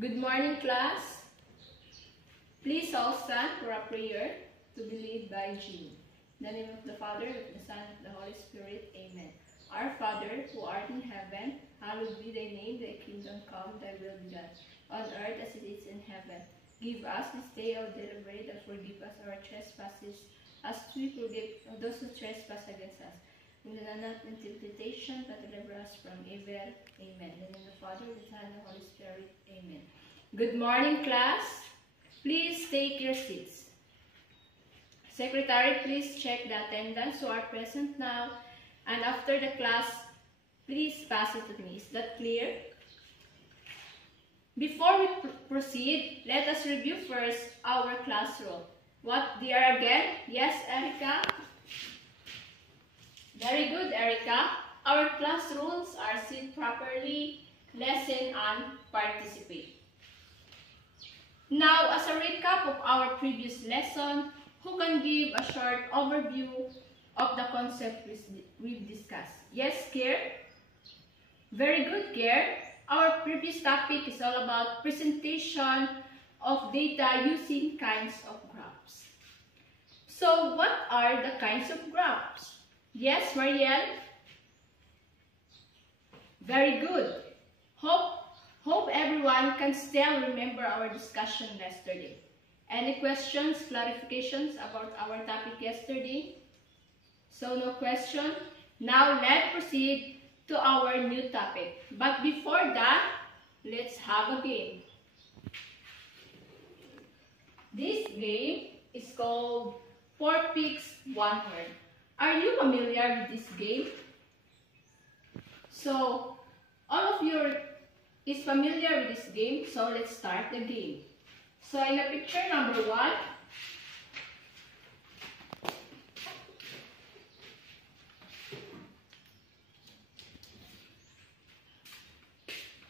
Good morning, class. Please all stand for a prayer to be led by Jean. In the name of the Father, of the Son, and of the Holy Spirit. Amen. Our Father, who art in heaven, hallowed be thy name. Thy kingdom come, thy will be done, on earth as it is in heaven. Give us this day our daily bread, and forgive us our trespasses, as we forgive those who trespass against us. And lead us not into temptation, but deliver us from evil. Amen. In the name of the Father, the Son, and the Holy Spirit. Amen. Good morning, class. Please take your seats. Secretary, please check the attendance who are present now. And after the class, please pass it to me. Is that clear? Before we proceed, let us review first our class rule. What they are again? Yes, Erica? Very good, Erica. Our class rules are sit properly, listen, and participate. Now, as a recap of our previous lesson, who can give a short overview of the concept we've discussed? Yes, Kier? Very good, Kier. Our previous topic is all about presentation of data using kinds of graphs. So, what are the kinds of graphs? Yes, Marielle? Very good. Hope everyone can still remember our discussion yesterday. Any questions, clarifications about our topic yesterday? So no question. Now let's proceed to our new topic. But before that, let's have a game. This game is called 4 Pigs, 1 Word. Are you familiar with this game? So, all of you is familiar with this game, so let's start the game. So, in the picture number 1,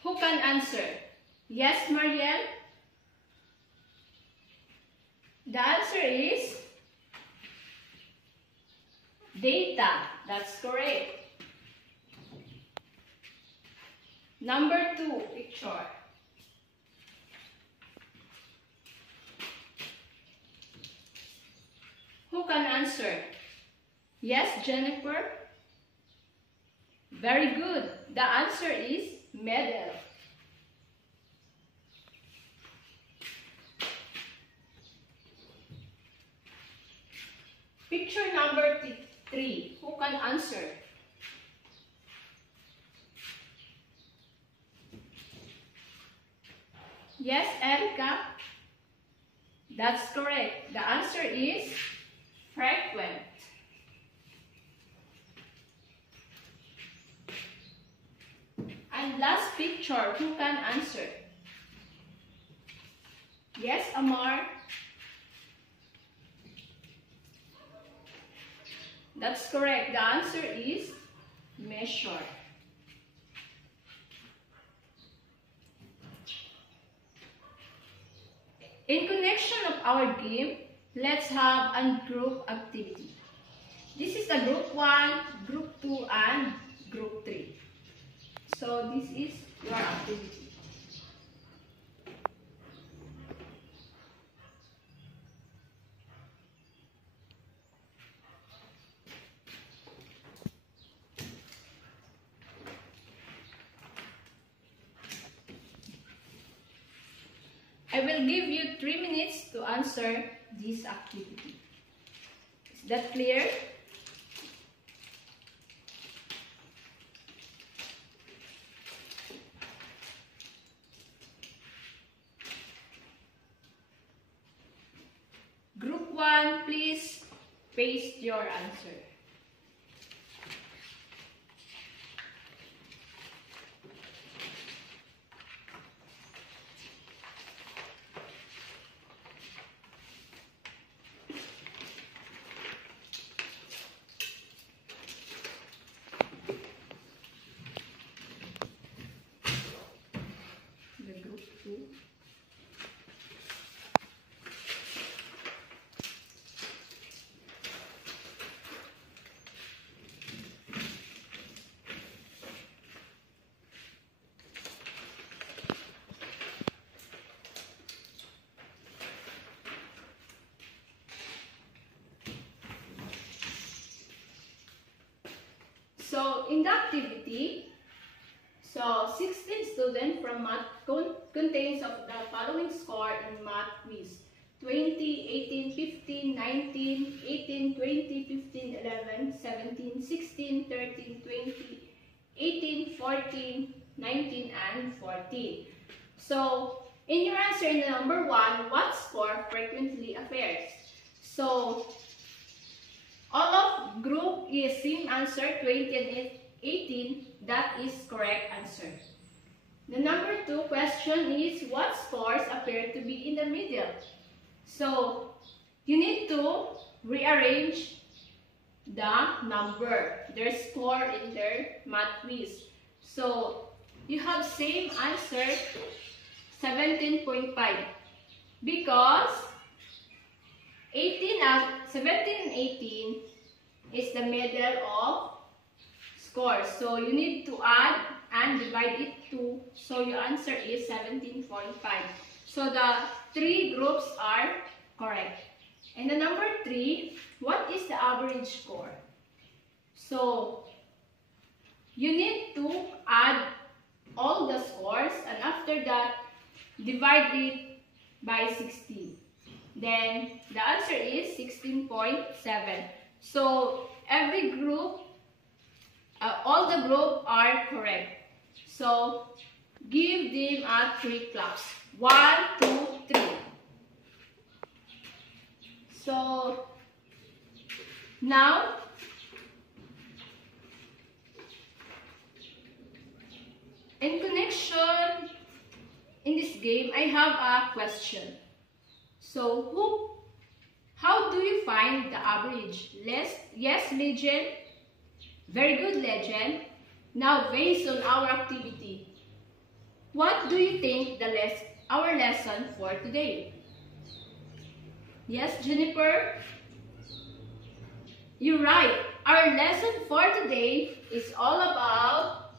who can answer? Yes, Marielle? The answer is data. That's correct. Number 2, picture. Who can answer? Yes, Jennifer? Very good. The answer is medal. Picture number 3. Who can answer? Yes, Erica? That's correct. The answer is frequent. And last picture, who can answer? Yes, Amar? That's correct. The answer is measure. In connection of our game, let's have a group activity. This is the group 1, group 2, and group 3. So this is your activity. I will give you 3 minutes to answer this activity. Is that clear? Group 1, please paste your answer. So in the activity, 16 students from math contains of the following score in math quiz: 20, 18, 15, 19, 18, 20, 15, 11, 17, 16, 13, 20, 18, 14, 19, and 14. So, in your answer in the number 1, what score frequently appears? So, all of group is same answer, 20 and 18. That is correct answer. The number 2 question is, what scores appear to be in the middle? So, you need to rearrange the number, their score in their math quiz. So, you have same answer, 17.5, because 17 and 18 is the middle of scores. So, you need to add and divide it 2. So, your answer is 17.5. So, the 3 groups are correct. And the number 3, what is the average score? So, you need to add all the scores, and after that, divide it by 16. Then, the answer is 16.7. So, every group, all the groups are correct. So, give them a 3 claps. 1, 2, 3. So, now, in connection in this game, I have a question. So, how do you find the average? Yes, Legend. Very good, Legend. Now, based on our activity, what do you think our lesson for today? Yes, Jennifer? You're right. Our lesson for today is all about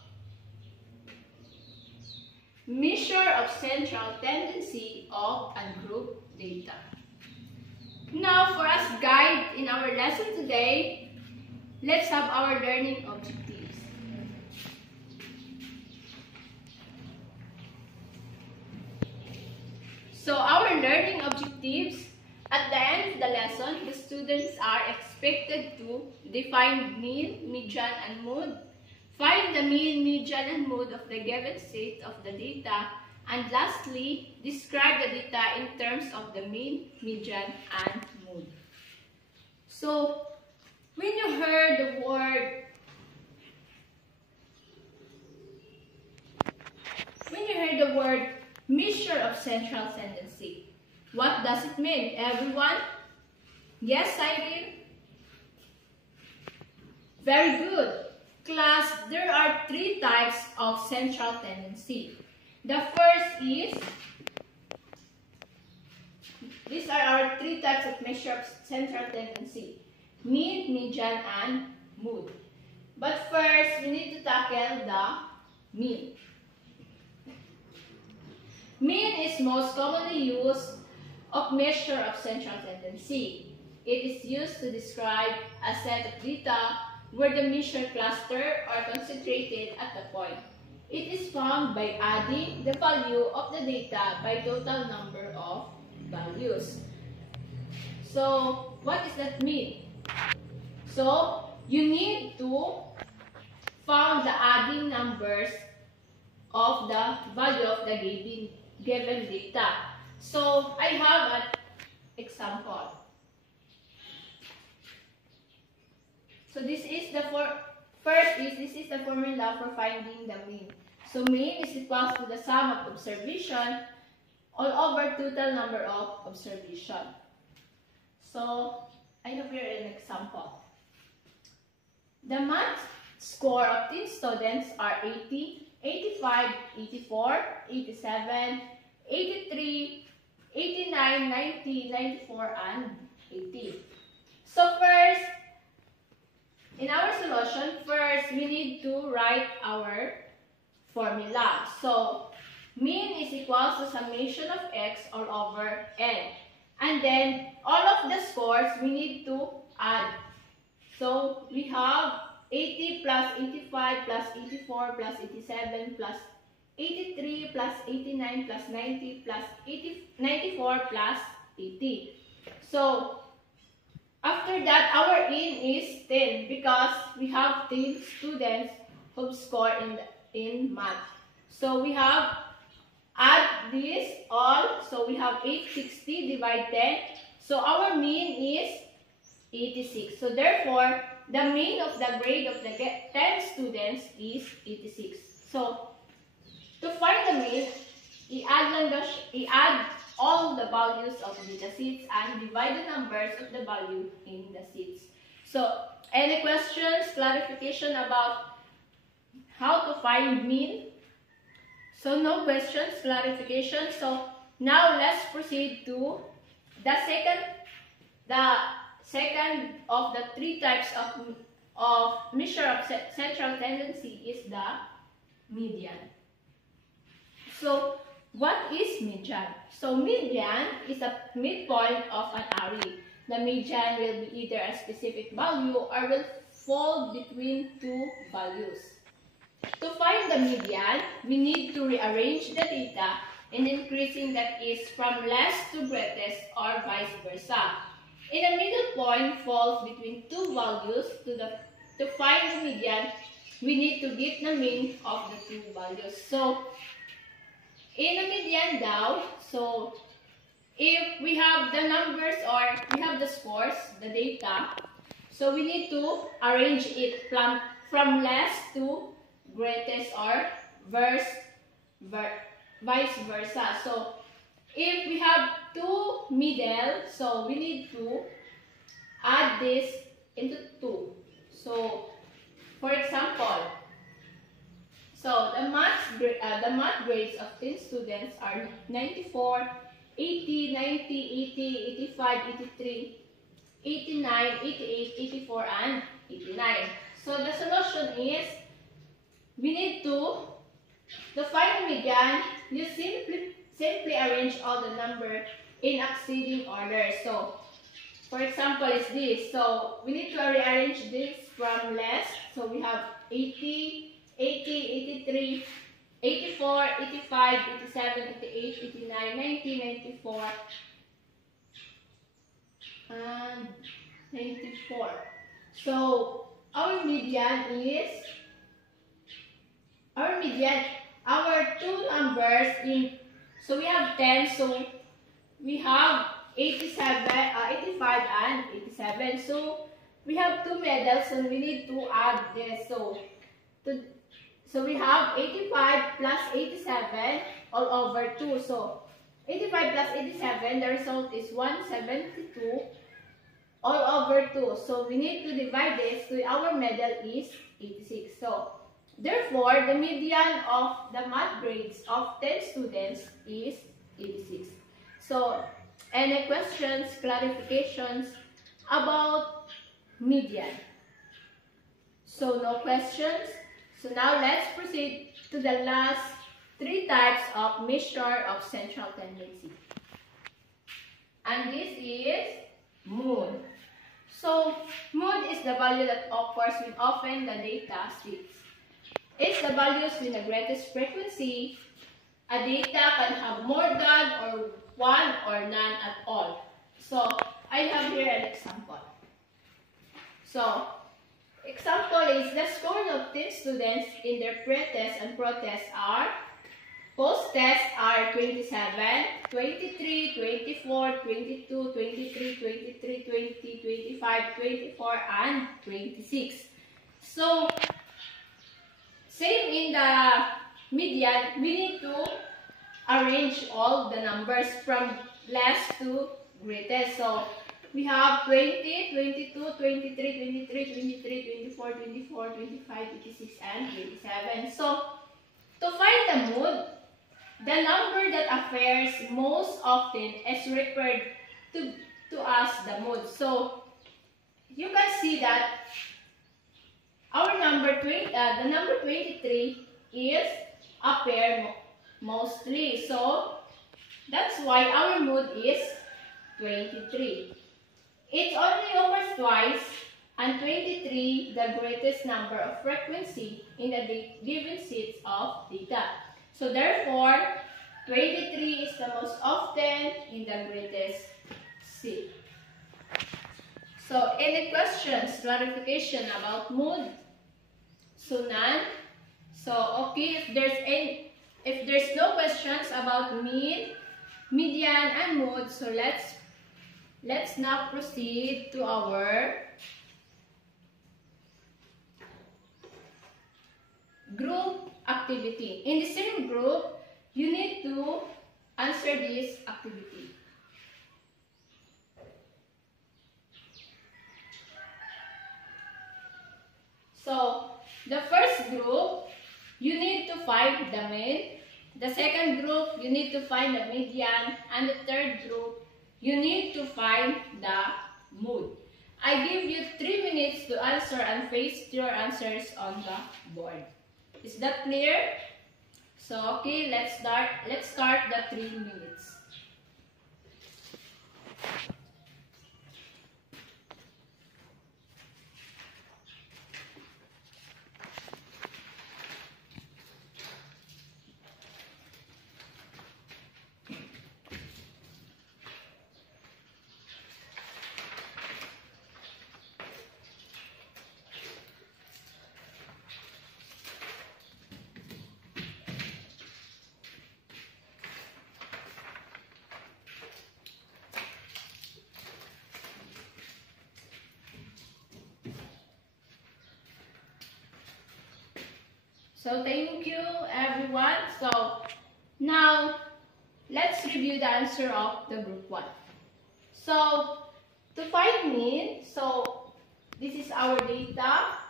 measure of central tendency of ungroup data. Now, for us guide in our lesson today, let's have our learning objectives. So, our learning objectives, at the end of the lesson, the students are expected to define mean, median, and mode, find the mean, median, and mode of the given set of the data, and lastly, describe the data in terms of the mean, median, and mode. So, when you heard the word measure of central tendency, what does it mean, everyone? Yes, Cyril? Very good. Class, there are 3 types of central tendency. The first is, these are our 3 types of measure of central tendency: mean, median, and mode. But first, we need to tackle the mean. Mean is most commonly used of measure of central tendency. It is used to describe a set of data where the measure cluster are concentrated at the point. It is found by adding the value of the data by total number of values. So, what does that mean? So, you need to find the adding numbers of the value of the given data. So, I have an example. So, this is the formula for finding the mean. So, mean is equal to the sum of observation all over total number of observation. So, I have here an example. The math score of these students are 80, 85, 84, 87, 83, 89, 90, 94, and 80. So first, in our solution, we need to write our formula. So, mean is equal to summation of x all over n. And then, all of the scores we need to add. So, we have 80 plus 85 plus 84 plus 87 plus 83 plus 89 plus 90 plus 94 plus 80. So, after that, our in is 10 because we have 10 students who score in math. So, we have add this all. So, we have 860 divide 10. So, our mean is 86. So, therefore, the mean of the grade of the 10 students is 86. So, to find the mean, i-add all the values of the data sheets and divide the numbers of the value in the sheets. So, any questions, clarification about how to find mean? So, no questions, clarification. So, now let's proceed to the second of the three types of measure of central tendency is the median. So, what is median? So, median is a midpoint of an array. The median will be either a specific value or will fall between two values. To find the median, we need to rearrange the data in increasing that is from less to greatest or vice versa. In the middle point falls between two values. To find the median, we need to get the mean of the two values. So, in the median down, so if we have the numbers or we have the scores, the data, so we need to arrange it from less to greatest or vice versa. So, if we have two middle, so we need to add this into 2. So, for example, so the math grades of 10 students are 94, 80, 90, 80, 85, 83, 89, 88, 84, and 89. So the solution is we need to find the median. You simply arrange all the number in ascending order. So, for example, is this. So, we need to rearrange this from less. So, we have 80, 80, 83, 84, 85, 87, 88, 89, 90, 94, and 94. So, our two numbers in, so we have 10, so we have 85 and 87. So we have two middles, so we need to add this. So we have 85 plus 87 all over 2. So 85 plus 87, the result is 172 all over 2. So we need to divide this to our middle is 86. So therefore, the median of the math grades of 10 students is 86. So, any questions, clarifications about median? So, no questions. So, now let's proceed to the last three types of measure of central tendency. And this is mood. So, mood is the value that occurs when often the data shifts. It's the values with the greatest frequency. A data can have more than or one or none at all. So, I have here an example. So, example is the score of 10 students in their pre-test and protest are, post-test are 27, 23, 24, 22, 23, 23, 20, 25, 24, and 26. So, same in the median, we need to arrange all the numbers from less to greatest. So, we have 20, 22, 23, 23, 23, 24, 24, 25, 26, and 27. So, to find the mood, the number that appears most often is referred to as the mood. So, you can see that our number the number 23 is appear mostly. So, that's why our mood is 23. It only occurs twice and 23 the greatest number of frequency in a given set of data. So therefore, 23 is the most often in the greatest set. So any questions, clarification about mood? So none. So okay, if there's no questions about mean, median, and mode, so let's now proceed to our group activity. In the same group, you need to answer this activity. So the first group, you need to find the mean. The second group, you need to find the median. And the third group, you need to find the mood. I give you 3 minutes to answer and paste your answers on the board. Is that clear? So okay, let's start the 3 minutes. So thank you everyone. So now let's review the answer of the group 1. So to find mean, so this is our data.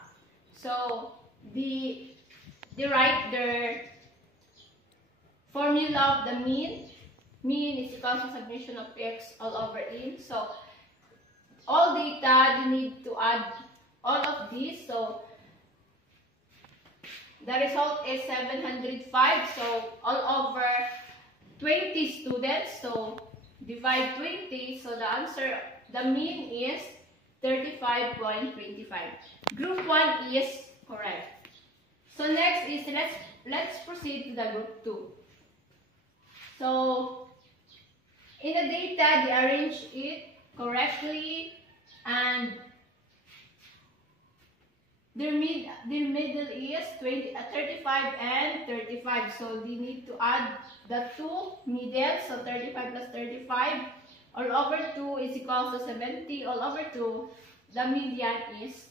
So they write their formula of the mean. Mean is equal to summation of x all over n. So all data, you need to add all of these. So the result is 705. So all over 20 students. So divide 20. So the answer, the mean is 35.25. Group 1 is correct. So next is let's proceed to the group 2. So in the data, they arrange it correctly, and their middle is 35 and 35. So they need to add the two middle. So 35 plus 35 all over 2 is equal to 70 all over 2. The median is